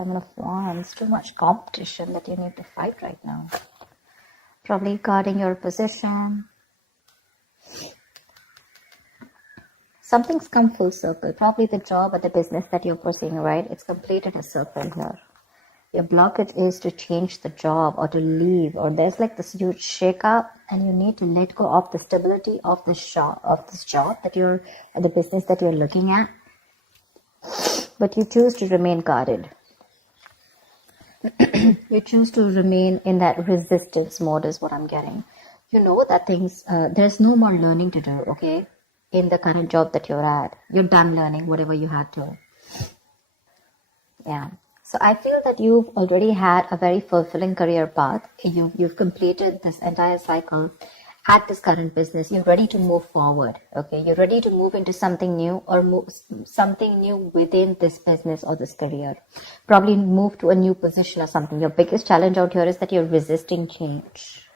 Seven of Wands. Too much competition that you need to fight right now. Probably guarding your position. Something's come full circle. Probably the job or the business that you're pursuing, right? It's completed a circle here. Your blockage is to change the job or to leave, or there's like this huge shakeup, and you need to let go of the stability of this job, that you're, or the business that you're looking at. But you choose to remain guarded. You choose to remain in that resistance mode is what I'm getting. You know that there's no more learning to do, okay? In the current job that you're at. You're done learning whatever you had to. Yeah. So I feel that you've already had a very fulfilling career path. You've completed this entire cycle at this current business. You're ready to move forward. Okay. You're ready to move into something new, or something new within this business or this career. Probably move to a new position or something. Your biggest challenge out here is that you're resisting change.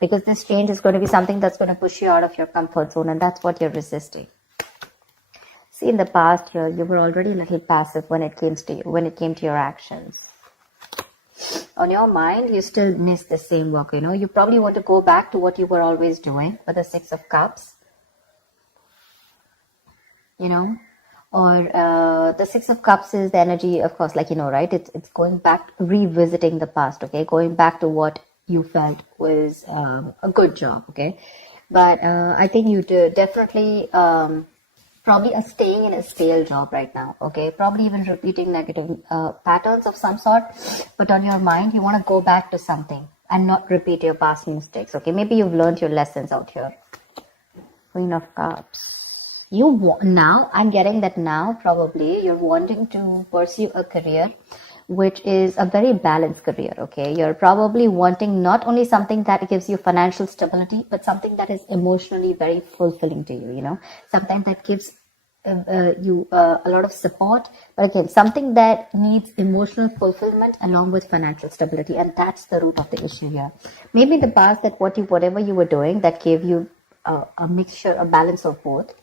Because this change is going to be something that's going to push you out of your comfort zone, and that's what you're resisting. See, in the past here, you were already a little passive when it came to your actions. On your mind, you still miss the same work, you know. You probably want to go back to what you were always doing, for the Six of Cups. You know, or the Six of Cups is the energy, of course, like, you know, right? It's going back, revisiting the past, okay? Going back to what you felt was a good job, okay? But I think you definitely probably are staying in a stale job right now, okay? Probably even repeating negative patterns of some sort, but on your mind, you want to go back to something and not repeat your past mistakes, okay? Maybe you've learned your lessons out here. Queen of Cups. Now, I'm getting that now probably you're wanting to pursue a career which is a very balanced career, okay? You're probably wanting not only something that gives you financial stability, but something that is emotionally very fulfilling to you, you know? Something that gives you a lot of support, but again, something that needs emotional fulfillment along with financial stability, and that's the root of the issue here. Maybe in the past that whatever you were doing that gave you a mixture, a balance of both,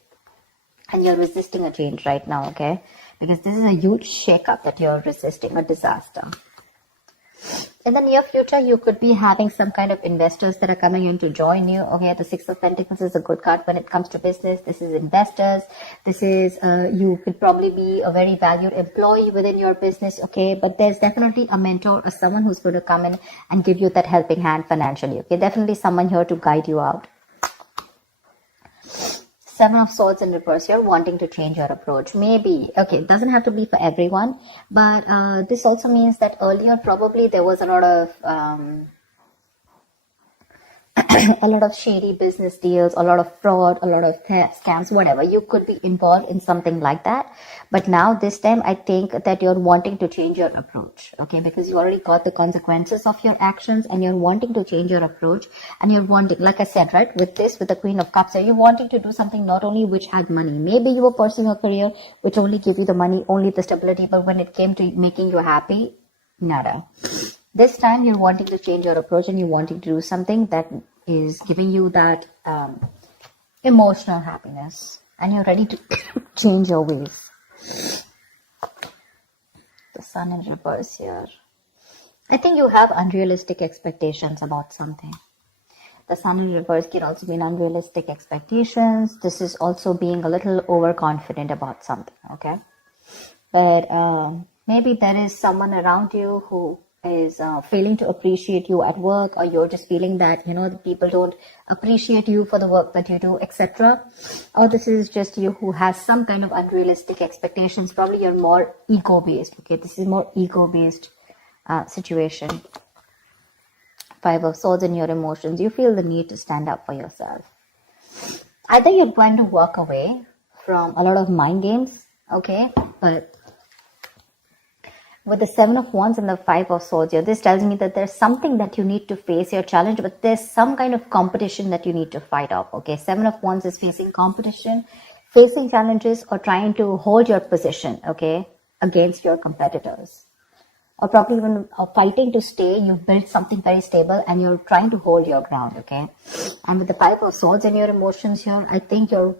and you're resisting a change right now, okay? Because this is a huge shakeup that you're resisting, a disaster. In the near future, you could be having some kind of investors that are coming in to join you. Okay, the Six of Pentacles is a good card when it comes to business. This is investors. This is, you could probably be a very valued employee within your business. Okay, but there's definitely a mentor or someone who's going to come in and give you that helping hand financially. Okay, definitely someone here to guide you out. Seven of Swords in reverse. You're wanting to change your approach. Maybe, okay, it doesn't have to be for everyone, but this also means that earlier probably there was a lot of a lot of shady business deals, a lot of fraud, a lot of scams, whatever. You could be involved in something like that. But now this time, I think that you're wanting to change your approach, okay? Because you already got the consequences of your actions and you're wanting to change your approach. And you're wanting, like I said, right, with the Queen of Cups, you're wanting to do something not only which had money. Maybe you were pursuing a career which only gave you the money, only the stability, but when it came to making you happy, nada. This time you're wanting to change your approach and you're wanting to do something that is giving you that emotional happiness, and you're ready to change your ways. The Sun in reverse here. I think you have unrealistic expectations about something. The Sun in reverse can also mean unrealistic expectations. This is also being a little overconfident about something, okay? But maybe there is someone around you who is failing to appreciate you at work, or you're just feeling that, you know, the people don't appreciate you for the work that you do, etc. Or this is just you who has some kind of unrealistic expectations. Probably you're more ego-based, okay? This is more ego-based situation. Five of Swords in your emotions. You feel the need to stand up for yourself. Either you're going to walk away from a lot of mind games, okay? But with the Seven of Wands and the Five of Swords here, this tells me that there's something that you need to face your challenge, but there's some kind of competition that you need to fight off, okay? Seven of Wands is facing competition, facing challenges, or trying to hold your position, okay, against your competitors. Or probably even fighting to stay. You've built something very stable and you're trying to hold your ground, okay? And with the Five of Swords and your emotions here, I think you're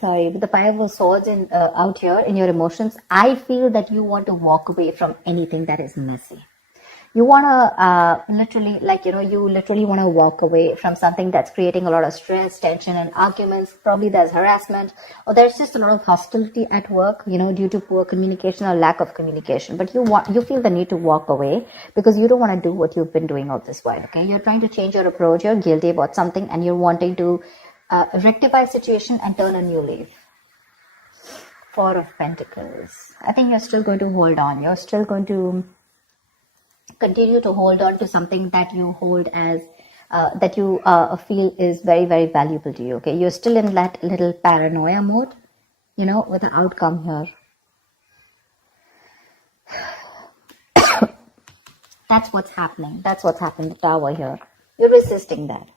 sorry, with the Five of Swords in out here in your emotions, I feel that you want to walk away from anything that is messy. You want to literally, like, you literally want to walk away from something that's creating a lot of stress, tension, and arguments. Probably there's harassment, or there's just a lot of hostility at work, due to poor communication or lack of communication. But you feel the need to walk away because you don't want to do what you've been doing all this while. Okay, you're trying to change your approach. You're guilty about something, and you're wanting to rectify the situation and turn a new leaf. Four of Pentacles. I think you're still going to hold on. You're still going to continue to hold on to something that you hold as that you feel is very, very valuable to you. Okay, you're still in that little paranoia mode, with the outcome here. That's what's happening. That's what's happening. The Tower here. You're resisting that.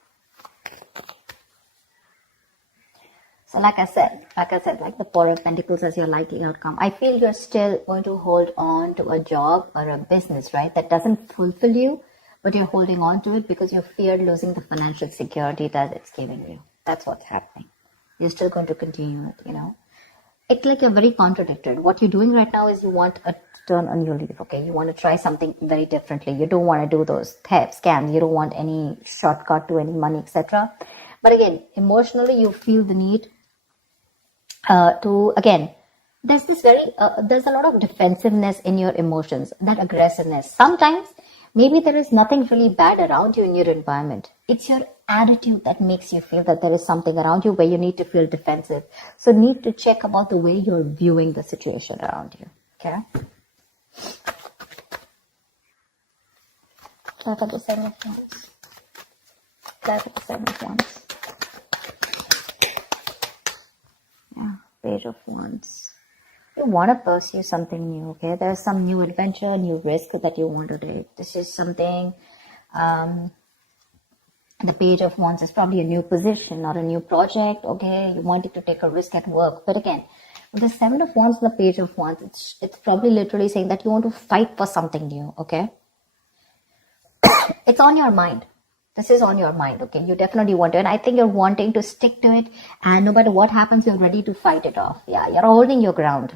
So like I said, like the Four of Pentacles as your likely outcome, I feel you're still going to hold on to a job or a business, right, that doesn't fulfill you, but you're holding on to it because you fear losing the financial security that it's giving you. That's what's happening. You're still going to continue it, It's like you're very contradicted. What you're doing right now is you want to turn a new leaf, okay? You want to try something very differently. You don't want to do those theft scams. You don't want any shortcut to any money, etc. But again, emotionally, you feel the need there's a lot of defensiveness in your emotions, that aggressiveness. Sometimes maybe there is nothing really bad around you in your environment. It's your attitude that makes you feel that there is something around you where you need to feel defensive. So need to check about the way you're viewing the situation around you. Okay? Look at the Seven of Wands. Look at the Seven of Wands. Yeah, Page of Wands. You want to pursue something new, okay? There's some new adventure, new risk that you want to take. This is something, the Page of Wands is probably a new position or a new project, okay? You wanted to take a risk at work. But again, with the Seven of Wands and the Page of Wands, it's probably literally saying that you want to fight for something new, okay? It's on your mind. This is on your mind, okay? You definitely want to, and I think you're wanting to stick to it, and no matter what happens, you're ready to fight it off. Yeah, you're holding your ground,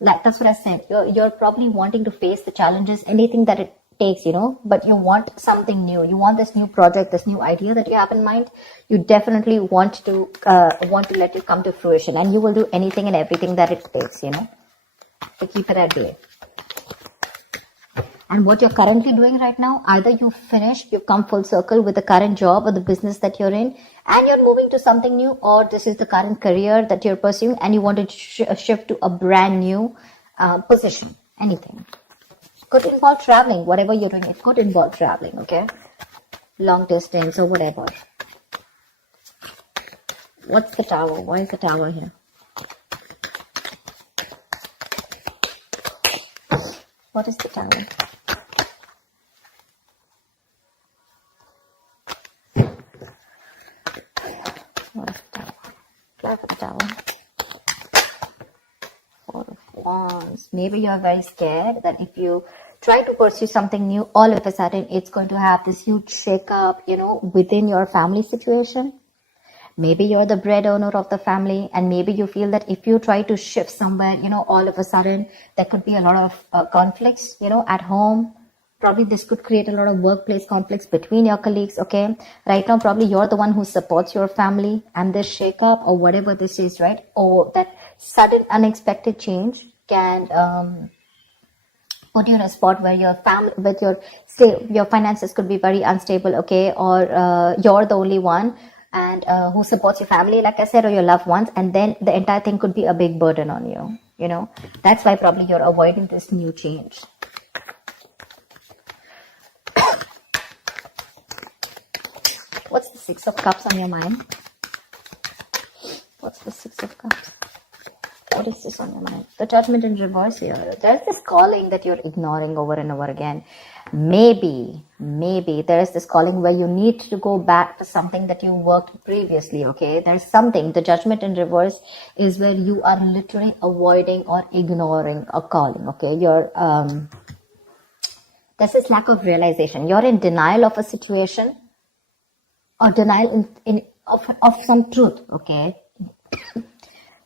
Like, that's what I said. You're probably wanting to face the challenges, anything that it takes, but you want something new. You want this new project, this new idea that you have in mind. You definitely want to let it come to fruition, and you will do anything and everything that it takes, to keep it at bay. And what you're currently doing right now, either you've come full circle with the current job or the business that you're in, and you're moving to something new, or this is the current career that you're pursuing, and you want to shift to a brand new position, anything. Could involve traveling, whatever you're doing, it could involve traveling, okay? Long distance or whatever. What's the Tower? Why is the Tower here? What is the Tower? Tower. Four of Wands. Maybe you're very scared that if you try to pursue something new, all of a sudden it's going to have this huge shake-up, within your family situation. Maybe you're the breadwinner of the family, and maybe you feel that if you try to shift somewhere, all of a sudden there could be a lot of conflicts, at home. Probably this could create a lot of workplace conflicts between your colleagues, okay? Right now, probably you're the one who supports your family, and this shake-up or whatever this is, right? Or that sudden unexpected change can put you in a spot where your family, your finances could be very unstable, okay? Or you're the only one and who supports your family, like I said, or your loved ones, and then the entire thing could be a big burden on you, That's why probably you're avoiding this new change. What's the Six of Cups on your mind? What's the Six of Cups? What is this on your mind? The Judgment in reverse here. There's this calling that you're ignoring over and over again. Maybe there is this calling where you need to go back to something that you worked previously, okay? There's something. The Judgment in reverse is where you are literally avoiding or ignoring a calling, okay? There's this lack of realization. You're in denial of a situation, or denial of some truth, okay?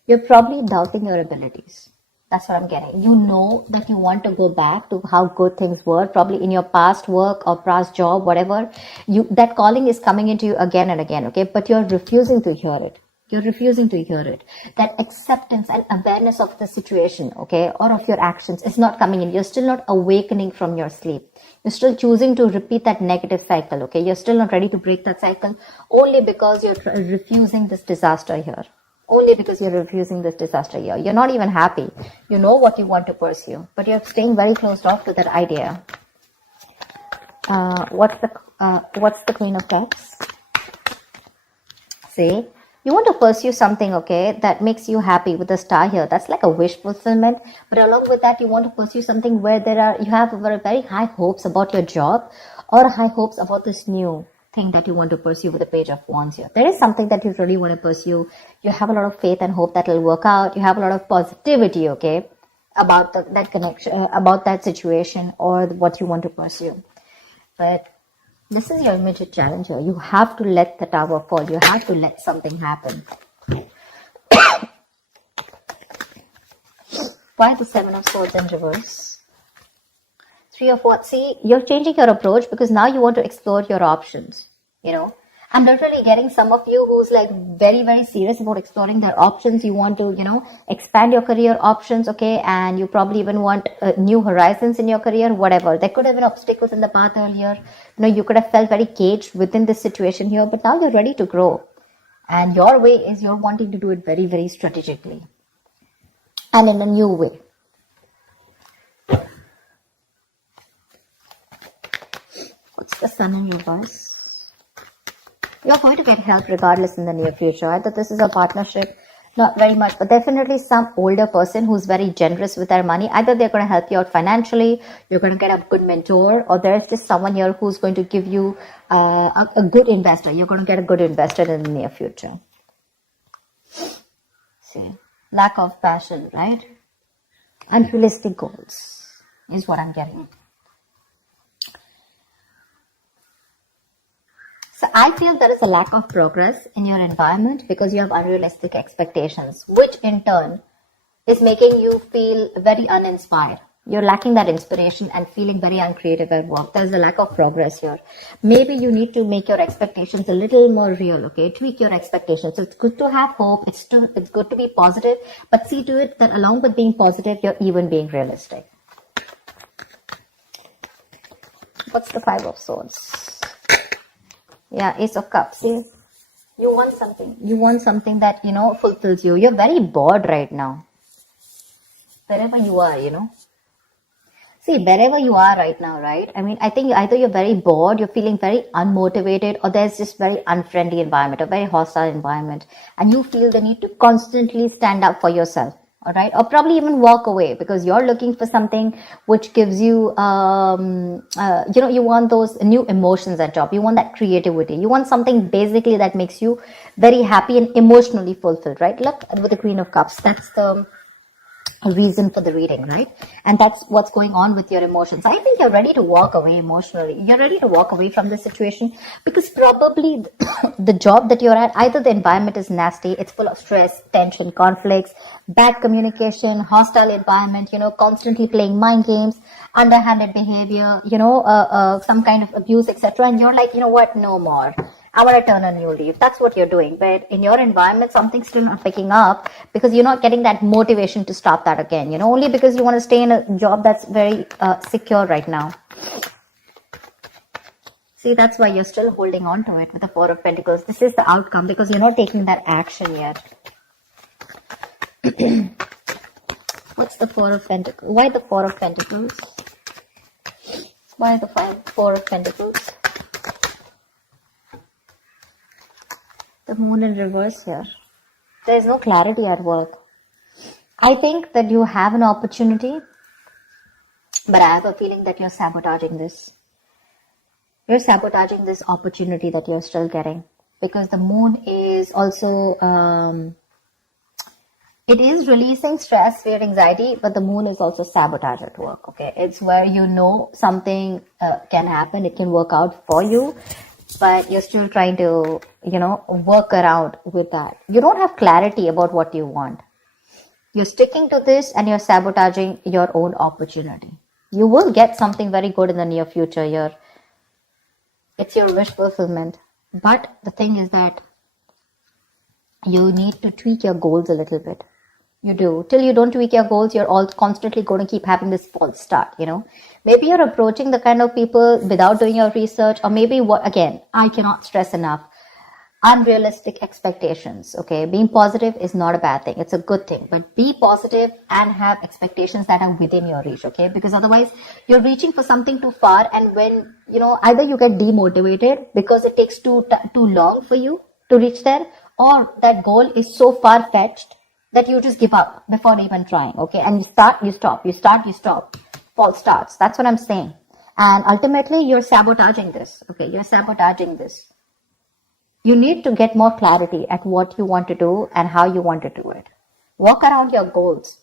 You're probably doubting your abilities. That's what I'm getting. You know that you want to go back to how good things were, probably in your past work or past job, whatever. That calling is coming into you again and again, okay? But you're refusing to hear it. You're refusing to hear it. That acceptance and awareness of the situation, okay, or of your actions is not coming in. You're still not awakening from your sleep. You're still choosing to repeat that negative cycle, okay? You're still not ready to break that cycle only because you're refusing this disaster here. Only because you're refusing this disaster here. You're not even happy. You know what you want to pursue, but you're staying very closed off to that idea. What's the Queen of Cups? See, you want to pursue something, okay, that makes you happy with the star here. That's like a wish fulfillment. But along with that, you want to pursue something where you have very high hopes about your job or high hopes about this new thing that you want to pursue with the Page of Wands here. There is something that you really want to pursue. You have a lot of faith and hope that will work out. You have a lot of positivity, okay, about that connection, about that situation or what you want to pursue. But this is your immediate challenge here. You have to let the tower fall. You have to let something happen. Why the Seven of Swords in reverse? Three of what? See, you're changing your approach because now you want to explore your options. You know, I'm literally getting some of you who's like very serious about exploring their options. You want to, expand your career options, okay? And you probably even want new horizons in your career, whatever. There could have been obstacles in the path earlier. You could have felt very caged within this situation here, but now you're ready to grow. And your way is you're wanting to do it very strategically and in a new way. What's the Sun in reverse? You're going to get help regardless in the near future. Either this is a partnership, not very much, but definitely some older person who's very generous with their money. Either they're going to help you out financially, you're going to get a good mentor, or there's just someone here who's going to give you a good investor. You're going to get a good investor in the near future. See, lack of passion, right? Unrealistic goals is what I'm getting. So I feel there is a lack of progress in your environment because you have unrealistic expectations, which in turn is making you feel very uninspired. You're lacking that inspiration and feeling very uncreative at work. There's a lack of progress here. Maybe you need to make your expectations a little more real, okay? Tweak your expectations. So it's good to have hope. It's good to be positive, but see to it that along with being positive, you're even being realistic. What's the Five of Swords? Yeah, Ace of Cups. See, you want something. You want something that, fulfills you. You're very bored right now. Wherever you are, See, wherever you are right now, right? I mean, I think either you're very bored, you're feeling very unmotivated, or there's just very unfriendly environment, a very hostile environment. And you feel the need to constantly stand up for yourself. All right, or probably even walk away because you're looking for something which gives you, you want those new emotions at job. You want that creativity. You want something basically that makes you very happy and emotionally fulfilled, right? Look with the Queen of Cups. That's the reason for the reading, right? And that's what's going on with your emotions. I think you're ready to walk away emotionally. You're ready to walk away from the situation because probably the job that you're at, either the environment is nasty, it's full of stress, tension, conflicts, bad communication, hostile environment, constantly playing mind games, underhanded behavior, some kind of abuse, etc. And you're like, what? No more. I want to turn a new leaf. That's what you're doing. But in your environment, something's still not picking up because you're not getting that motivation to stop that again. Only because you want to stay in a job that's very secure right now. See, that's why you're still holding on to it with the Four of Pentacles. This is the outcome because you're not taking that action yet. What's the Four of Pentacles? Why the Four of Pentacles? Why the Four of Pentacles? The Moon in reverse here. There is no clarity at work. I think that you have an opportunity, but I have a feeling that you're sabotaging this. You're sabotaging this opportunity that you're still getting because the Moon is also, it is releasing stress, fear, anxiety, but the Moon is also sabotage at work, okay? It's where something can happen, it can work out for you, but you're still trying to, work around with that. You don't have clarity about what you want. You're sticking to this and you're sabotaging your own opportunity. You will get something very good in the near future. It's your wish fulfillment. But the thing is that you need to tweak your goals a little bit. You do. Till you don't tweak your goals, you're all constantly going to keep having this false start, Maybe you're approaching the kind of people without doing your research, or maybe again, I cannot stress enough. Unrealistic expectations, okay? Being positive is not a bad thing. It's a good thing. But be positive and have expectations that are within your reach, okay? Because otherwise, you're reaching for something too far, and when, either you get demotivated because it takes too long for you to reach there, or that goal is so far-fetched that you just give up before even trying, okay? And you start, you stop, you start, you stop. False starts. That's what I'm saying. And ultimately, you're sabotaging this, okay? You're sabotaging this. You need to get more clarity at what you want to do and how you want to do it. Walk around your goals.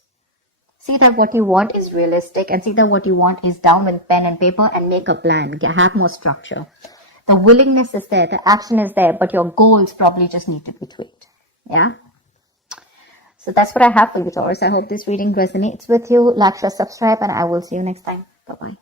See that what you want is realistic, and see that what you want is down with pen and paper, and make a plan. Have more structure. The willingness is there, the action is there, but your goals probably just need to be tweaked. Yeah? So that's what I have for you, Taurus. I hope this reading resonates with you. Like, share, subscribe, and I will see you next time. Bye-bye.